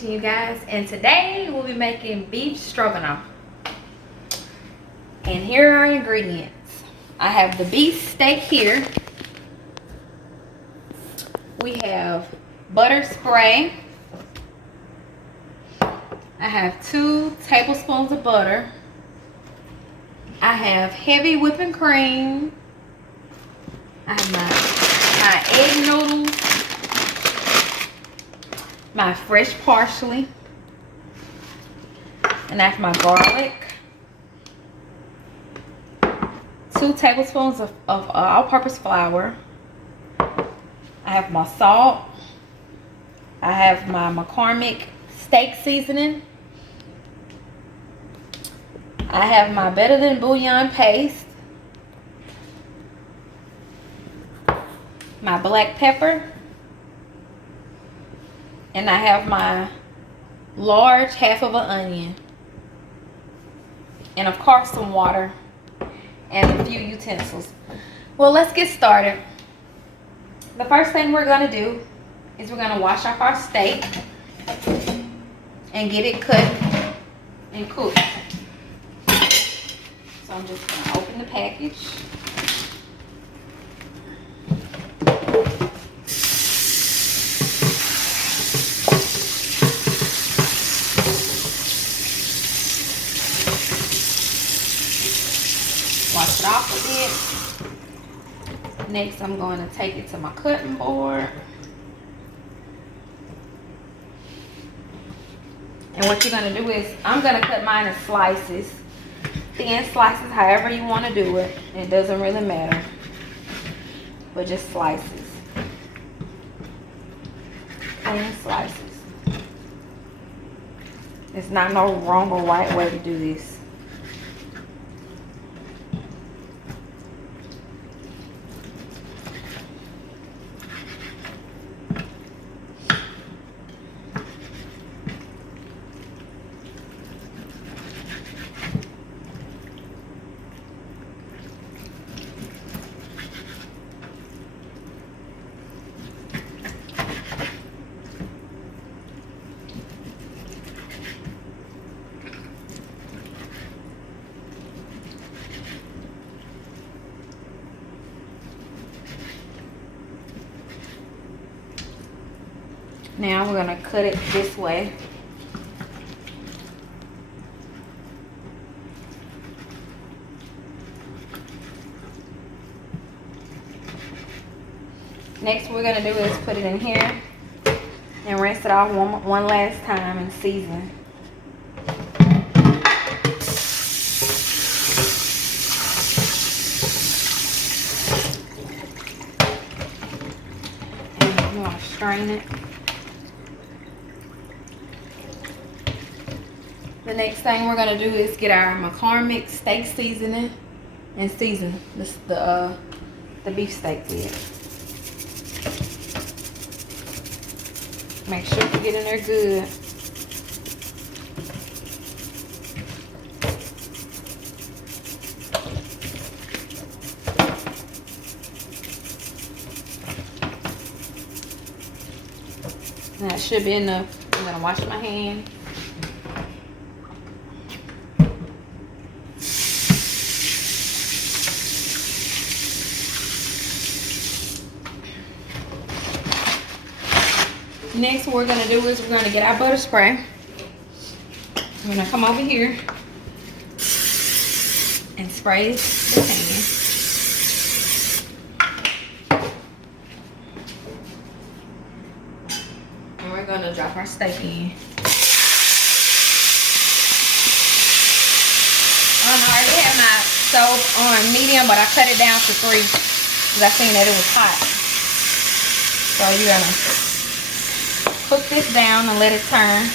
Kitchen, you guys, and today we'll be making beef stroganoff. And here are our ingredients. I have the beef steak here. We have butter spray. I have 2 tablespoons of butter. I have heavy whipping cream. I have my egg noodles, my fresh parsley, and I have my garlic, 2 tablespoons of all-purpose flour. I have my salt. I have my McCormick steak seasoning. I have my better than bouillon paste, my black pepper, and I have my large half of an onion, and of course some water and a few utensils. Well, let's get started. The first thing we're going to do is we're going to wash off our steak and get it cut and cooked. So I'm just going to open the package. Wash it off a bit. Next, I'm going to take it to my cutting board. And what you're going to do is, I'm going to cut mine in slices. Thin slices, however you want to do it. It doesn't really matter. But just slices. Thin slices. There's not no wrong or right way to do this. Now we're going to cut it this way. Next what we're going to do is put it in here and rinse it off one last time and season. And you want to strain it. The next thing we're going to do is get our McCormick steak seasoning and season the beef steak with it. Make sure you get in there good. And that should be enough. I'm going to wash my hands. Next, what we're going to do is we're going to get our butter spray. I'm going to come over here and spray the pan. And we're going to drop our steak in. I already had my stove on medium, but I cut it down to 3 because I seen that it was hot. So you're going to cook this down and let it turn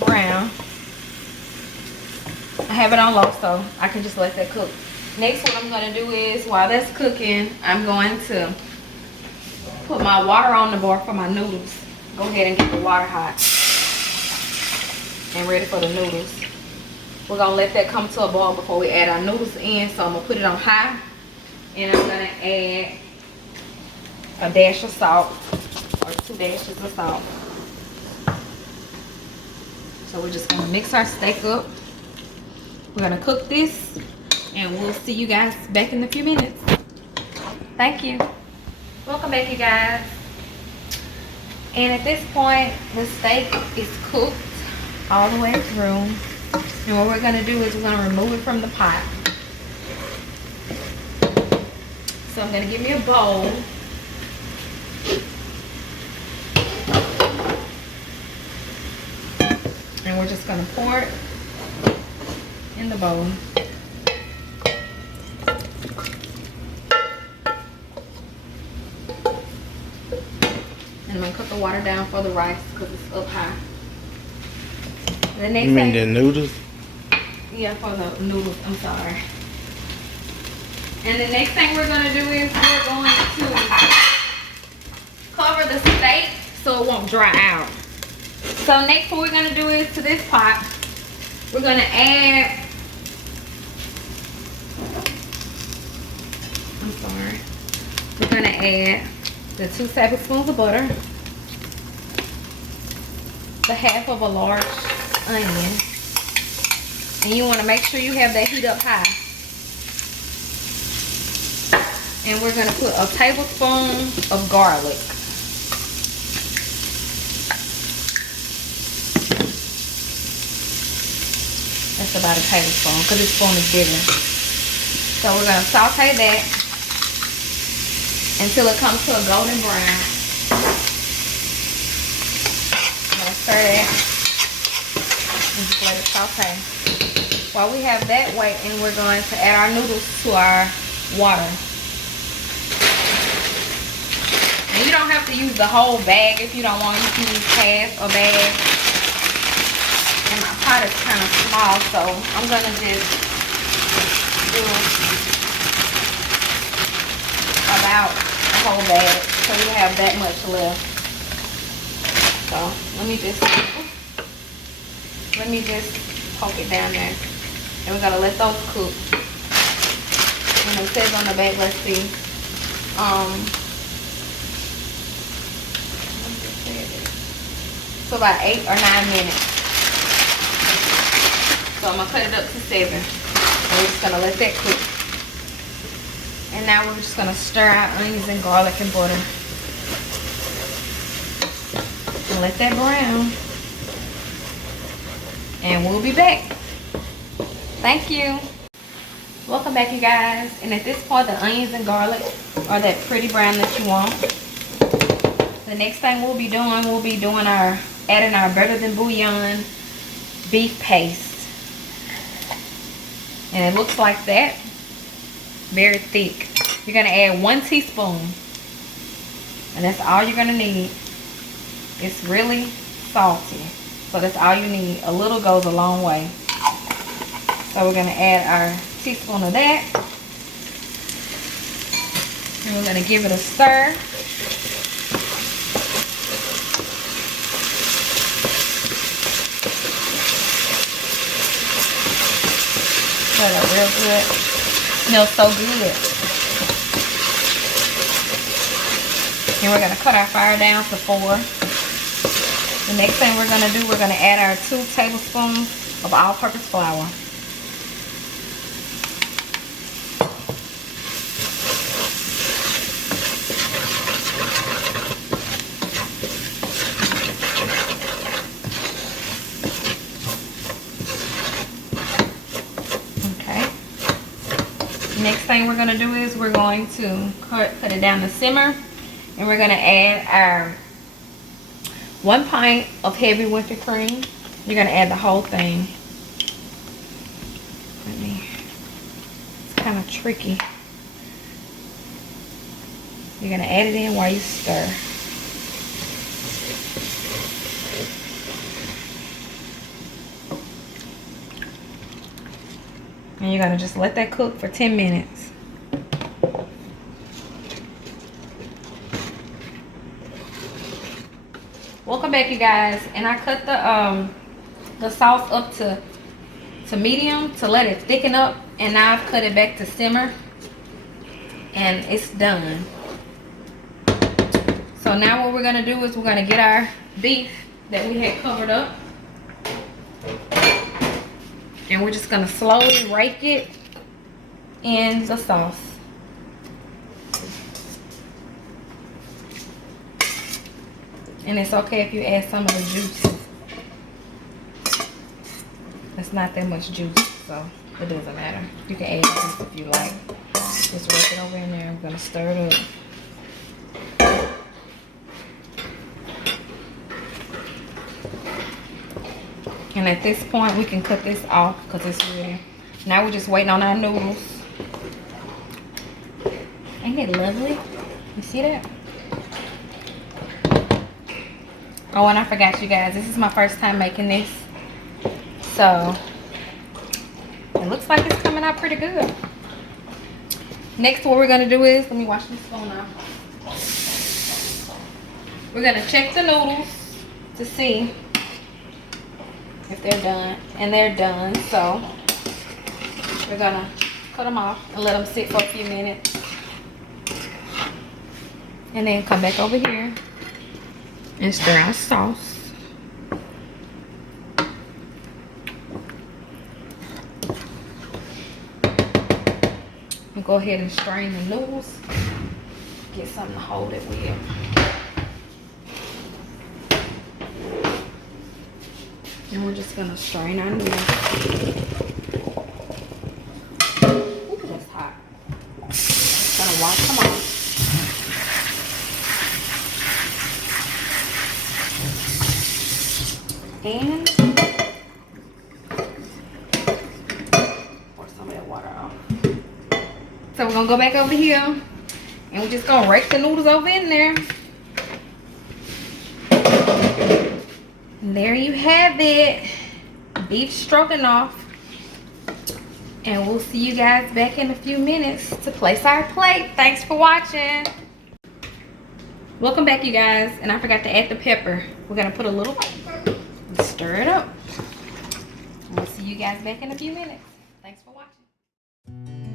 brown. I have it on low, so I can just let that cook. Next, what I'm going to do is, while that's cooking, I'm going to put my water on the board for my noodles. Go ahead and get the water hot and ready for the noodles. We're going to let that come to a boil before we add our noodles in, so I'm going to put it on high. And I'm going to add a dash of salt. dashes of salt. So we're just gonna mix our steak up. We're gonna cook this, and we'll see you guys back in a few minutes. Thank you. Welcome back, you guys. And at this point, the steak is cooked all the way through. And what we're gonna do is we're gonna remove it from the pot. So I'm gonna give me a bowl. And we're just gonna pour it in the bowl. And I'm gonna cut the water down for the rice because it's up high. The next you mean the noodles? Yeah, for the noodles, I'm sorry. And the next thing we're gonna do is we're going to cover the steak so it won't dry out. So next what we're gonna do is to this pot, we're gonna add, we're gonna add the 2 tablespoons of butter, the half of a large onion, and you want to make sure you have that heat up high. And we're going to put a tablespoon of garlic. That's about a tablespoon because this spoon is bigger. So we're going to saute that until it comes to a golden brown. I'm going to stir that. And just let it saute. While we have that waiting, we're going to add our noodles to our water. And you don't have to use the whole bag if you don't want. You can use half a bag. And my pot is kind of small, so I'm going to just do about a whole bag so you have that much left. So let me just poke it down there. And we're gonna let those cook. And it says on the back, let's see. So about 8 or 9 minutes. So I'm gonna cut it up to 7. And we're just gonna let that cook. And now we're just gonna stir our onions and garlic and butter. And let that brown. And we'll be back. Thank you. Welcome back, you guys. And at this point, the onions and garlic are that pretty brown that you want. The next thing we'll be doing adding our better than bouillon beef paste. And it looks like that. Very thick. You're gonna add 1 teaspoon. And that's all you're gonna need. It's really salty. So that's all you need. A little goes a long way. So we're going to add our teaspoon of that. And we're going to give it a stir. Stir it real good. It smells so good. And we're going to cut our fire down to 4. The next thing we're going to do, we're going to add our 2 tablespoons of all-purpose flour. Okay. Next thing we're going to do is we're going to cut it down to simmer, and we're going to add our 1 pint of heavy whipping cream. You're going to add the whole thing. It's kind of tricky. You're going to add it in while you stir. And you're going to just let that cook for 10 minutes. Welcome back, you guys. And I cut the sauce up to medium to let it thicken up, and now I've cut it back to simmer, and it's done. So So now what we're gonna do is we're gonna get our beef that we had covered up. And we're just gonna slowly rake it in the sauce. And it's okay if you add some of the juice. It's not that much juice, so it doesn't matter. You can add juice if you like. Just rake it over in there. I'm gonna stir it up. And at this point, we can cut this off because it's ready. Now we're just waiting on our noodles. Ain't it lovely? You see that? Oh, and I forgot, you guys. This is my first time making this. So, it looks like it's coming out pretty good. Next, what we're going to do is, let me wash this phone off. We're going to check the noodles to see if they're done. And they're done. So, we're going to cut them off and let them sit for a few minutes. And then come back over here and stir our sauce. And go ahead and strain the noodles. Get something to hold it with. And we're just gonna strain our noodles. Ooh, that's hot. Gonna wash them off. And pour some of that water off. So we're gonna go back over here and we're just gonna rake the noodles over in there. And there you have it, beef stroganoff. And we'll see you guys back in a few minutes to place our plate. Thanks for watching. Welcome back, you guys. And I forgot to add the pepper. We're gonna put a little, stir it up. We'll see you guys back in a few minutes. Thanks for watching.